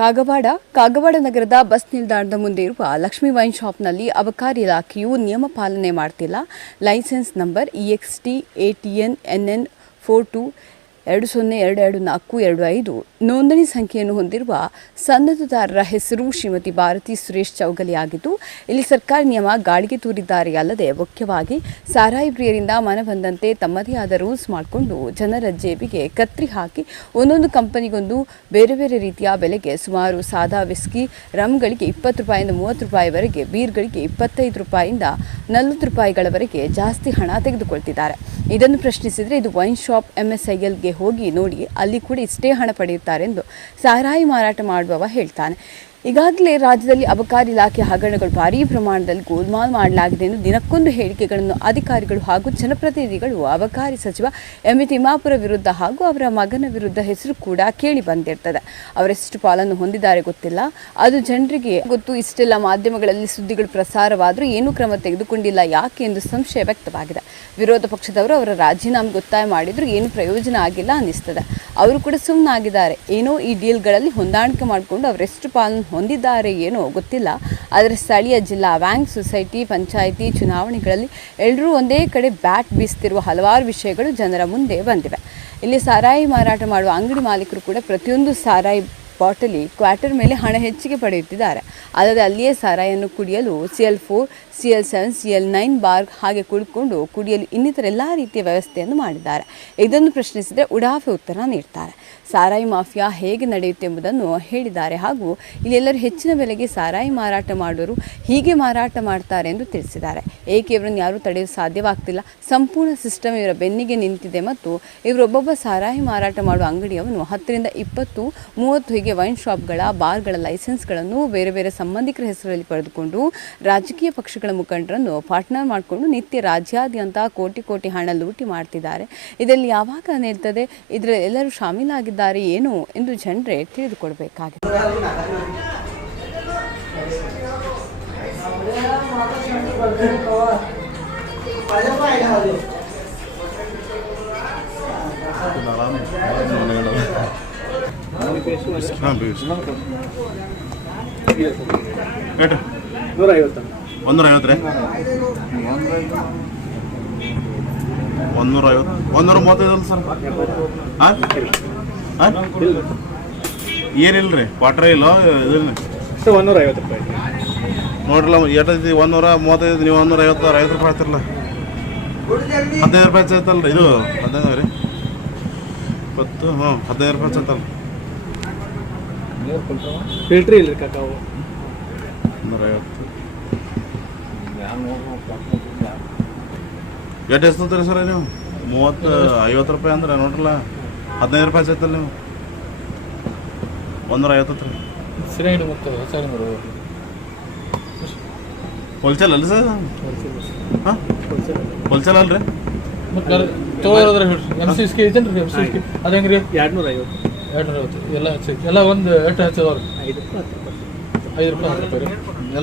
ಕಾಗವಾಡ ನಗರದ ಬಸ್ ನಿಲ್ದಾಣದ ಮುಂದೆ ಇರುವ ಲಕ್ಷ್ಮೀ ವೈನ್ ಶಾಪ್ನಲ್ಲಿ ಅಬಕಾರಿ ಇಲಾಖೆಯು ನಿಯಮ ಪಾಲನೆ ಮಾಡ್ತಿಲ್ಲ. License number EXT ATN NN 4220222425 ನೋಂದಣಿ ಸಂಖ್ಯೆಯನ್ನು ಹೊಂದಿರುವ ಸನ್ನದುದಾರರ ಹೆಸರು ಶ್ರೀಮತಿ ಭಾರತಿ ಸುರೇಶ್ ಚೌಗಲಿ ಆಗಿದ್ದು, ಇಲ್ಲಿ ಸರ್ಕಾರಿ ನಿಯಮ ಗಾಳಿಗೆ ತೂರಿದ್ದಾರೆ. ಅಲ್ಲದೆ ಮುಖ್ಯವಾಗಿ ಸಾರಾಯಿ ಪ್ರಿಯರಿಂದ ಮನಬಂದಂತೆ ತಮ್ಮದೇ ಆದ ರೂಲ್ಸ್ ಮಾಡಿಕೊಂಡು ಜನರ ಜೇಬಿಗೆ ಕತ್ರಿ ಹಾಕಿ ಒಂದೊಂದು ಕಂಪನಿಗೊಂದು ಬೇರೆ ಬೇರೆ ರೀತಿಯ ಬೆಲೆಗೆ ಸುಮಾರು ಸಾದಾ ವಿಸ್ಕಿ ರಮ್ಗಳಿಗೆ 20 ರೂಪಾಯಿಂದ 30 ರೂಪಾಯಿವರೆಗೆ, ಬೀರ್ಗಳಿಗೆ 25 ರೂಪಾಯಿಂದ 40 ರೂಪಾಯಿಗಳವರೆಗೆ ಜಾಸ್ತಿ ಹಣ ತೆಗೆದುಕೊಳ್ತಿದ್ದಾರೆ. ಇದನ್ನು ಪ್ರಶ್ನಿಸಿದರೆ ಇದು ವೈನ್ ಶಾಪ್ MSILಗೆ ಹೋಗಿ ನೋಡಿ, ಅಲ್ಲಿ ಕೂಡ ಇಷ್ಟೇ ಹಣ ಪಡೆಯುತ್ತಾರೆ ಎಂದು ಸಾರಾಯಿ ಮಾರಾಟ ಮಾಡುವವ ಹೇಳ್ತಾನೆ. ಈಗಾಗಲೇ ರಾಜ್ಯದಲ್ಲಿ ಅಬಕಾರಿ ಇಲಾಖೆ ಹಗರಣಗಳು ಭಾರೀ ಪ್ರಮಾಣದಲ್ಲಿ ಗೋಲ್ಮಾಲ್ ಮಾಡಲಾಗಿದೆ ಎಂದು ದಿನಕ್ಕೊಂದು ಹೇಳಿಕೆಗಳನ್ನು ಅಧಿಕಾರಿಗಳು ಹಾಗೂ ಜನಪ್ರತಿನಿಧಿಗಳು ಅಬಕಾರಿ ಸಚಿವ ME ತಿಮ್ಮಾಪುರ ವಿರುದ್ಧ ಹಾಗೂ ಅವರ ಮಗನ ವಿರುದ್ಧ ಹೆಸರು ಕೂಡ ಕೇಳಿ ಬಂದಿರ್ತದೆ. ಅವರೆಷ್ಟು ಪಾಲನ್ನು ಹೊಂದಿದ್ದಾರೆ ಗೊತ್ತಿಲ್ಲ, ಅದು ಜನರಿಗೆ ಗೊತ್ತು. ಇಷ್ಟೆಲ್ಲ ಮಾಧ್ಯಮಗಳಲ್ಲಿ ಸುದ್ದಿಗಳು ಪ್ರಸಾರವಾದರೂ ಏನೂ ಕ್ರಮ ತೆಗೆದುಕೊಂಡಿಲ್ಲ ಯಾಕೆ ಎಂದು ಸಂಶಯ ವ್ಯಕ್ತವಾಗಿದೆ. ವಿರೋಧ ಪಕ್ಷದವರು ಅವರ ರಾಜೀನಾಮೆಗೆ ಒತ್ತಾಯ ಮಾಡಿದರೂ ಏನು ಪ್ರಯೋಜನ ಆಗಿಲ್ಲ ಅನ್ನಿಸ್ತದೆ. ಅವರು ಕೂಡ ಸುಮ್ಮನಾಗಿದ್ದಾರೆ. ಏನೋ ಈ ಡೀಲ್ಗಳಲ್ಲಿ ಹೊಂದಾಣಿಕೆ ಮಾಡಿಕೊಂಡು ಅವರೆಷ್ಟು ಪಾಲನ್ನು ಹೊಂದಿದ್ದಾರೆ ಏನೋ ಗೊತ್ತಿಲ್ಲ. ಆದರೆ ಸ್ಥಳೀಯ ಜಿಲ್ಲಾ ಬ್ಯಾಂಕ್, ಸೊಸೈಟಿ, ಪಂಚಾಯಿತಿ ಚುನಾವಣೆಗಳಲ್ಲಿ ಎಲ್ಲರೂ ಒಂದೇ ಕಡೆ ಬ್ಯಾಟ್ ಬೀಸ್ತಿರುವ ಹಲವಾರು ವಿಷಯಗಳು ಜನರ ಮುಂದೆ ಬಂದಿವೆ. ಇಲ್ಲಿ ಸಾರಾಯಿ ಮಾರಾಟ ಮಾಡುವ ಅಂಗಡಿ ಮಾಲೀಕರು ಕೂಡ ಪ್ರತಿಯೊಂದು ಸಾರಾಯಿ ಬಾಟಲಿ ಕ್ವಾರ್ಟರ್ ಮೇಲೆ ಹಣ ಹೆಚ್ಚಿಗೆ ಪಡೆಯುತ್ತಿದ್ದಾರೆ. ಅಲ್ಲದೆ ಅಲ್ಲಿಯೇ ಸಾರಾಯಿಯನ್ನು ಕುಡಿಯಲು CL4, CL7, CL9 ಬಾರ್ ಹಾಗೆ ಕುಳಿತುಕೊಂಡು ಕುಡಿಯಲು ಇನ್ನಿತರ ಎಲ್ಲ ರೀತಿಯ ವ್ಯವಸ್ಥೆಯನ್ನು ಮಾಡಿದ್ದಾರೆ. ಇದನ್ನು ಪ್ರಶ್ನಿಸಿದರೆ ಉಡಾಫೆ ಉತ್ತರ ನೀಡ್ತಾರೆ. ಸಾರಾಯಿ ಮಾಫಿಯಾ ಹೇಗೆ ನಡೆಯುತ್ತೆ ಎಂಬುದನ್ನು ಹೇಳಿದ್ದಾರೆ. ಹಾಗೂ ಇಲ್ಲೆಲ್ಲರೂ ಹೆಚ್ಚಿನ ಬೆಲೆಗೆ ಸಾರಾಯಿ ಮಾರಾಟ ಮಾಡೋರು ಹೀಗೆ ಮಾರಾಟ ಮಾಡ್ತಾರೆ ಎಂದು ತಿಳಿಸಿದ್ದಾರೆ. ಏಕೆ ಇವರನ್ನು ಯಾರೂ ತಡೆಯಲು ಸಾಧ್ಯವಾಗ್ತಿಲ್ಲ. ಸಂಪೂರ್ಣ ಸಿಸ್ಟಮ್ ಇವರ ಬೆನ್ನಿಗೆ ನಿಂತಿದೆ ಮತ್ತು ಇವರೊಬ್ಬೊಬ್ಬ ಸಾರಾಯಿ ಮಾರಾಟ ಮಾಡುವ ಅಂಗಡಿಯವನು 10 ರಿಂದ 20, 30 ಹೀಗೆ ವೈನ್ ಶಾಪ್ಗಳ, ಬಾರ್ಗಳ ಲೈಸೆನ್ಸ್ಗಳನ್ನು ಬೇರೆ ಬೇರೆ ಸಂಬಂಧಿಕರ ಹೆಸರಲ್ಲಿ ಪಡೆದುಕೊಂಡು ರಾಜಕೀಯ ಪಕ್ಷಗಳ ಮುಖಂಡರನ್ನು ಪಾರ್ಟ್ನರ್ ಮಾಡಿಕೊಂಡು ನಿತ್ಯ ರಾಜ್ಯಾದ್ಯಂತ ಕೋಟಿ ಹಣ ಲೂಟಿ ಮಾಡ್ತಿದ್ದಾರೆ. ಇದರಲ್ಲಿ ಯಾವಾಗ ನಿಲ್ತದೆ? ಇದರಲ್ಲಿ ಎಲ್ಲರೂ ಶಾಮೀಲಾಗಿದ್ದಾರೆ ಏನು ಎಂದು ಜನರೇ ತಿಳಿದುಕೊಳ್ಬೇಕಾಗಿದೆ. ಏನಿಲ್ರಿ ಕ್ವಾರ್ಟರ್ ಇಲ್ಲ ನೋಡ್ರಲ್ಲ. ಎಷ್ಟೈತಿ? 135. ನೀವು 150 ರೂಪಾಯಿ ಆಗ್ತಿರಲ್ಲ. 15 ರೂಪಾಯಿ ಆಯ್ತಲ್ರಿ ಇದು. 15 ರೀ 20. 15 ರೂಪಾಯಿ ಆಯ್ತಲ್ಲ. ಫಿಲ್ಟ್ರಿ ಇಲ್ರಿ ಕಾಕಾವು 150. ಎಷ್ಟು ಎಷ್ಟಂತೀರಿ ಸರ್ ನೀವು? 50 ರೂಪಾಯಿ ಅಂದ್ರೆ ನೋಡ್ರಲ್ಲ. 15 ರೂಪಾಯಿ ಆಯ್ತಲ್ಲ. ನೀವು 150 ರೀ ಹೋಲ್ಸೇಲ್ ಅಲ್ಲ ಸರ್? ಹಾಂ ಹೋಲ್ಸೇಲ್ ಅಲ್ರಿ. ಅದು ಹೆಂಗ್ರಿ? 250 ಎಲ್ಲ ಒಂದು ಎಷ್ಟು ಹಚ್ಚದವ್ರಿ? 5 ರೂಪಾಯಿ ಎಲ್ಲ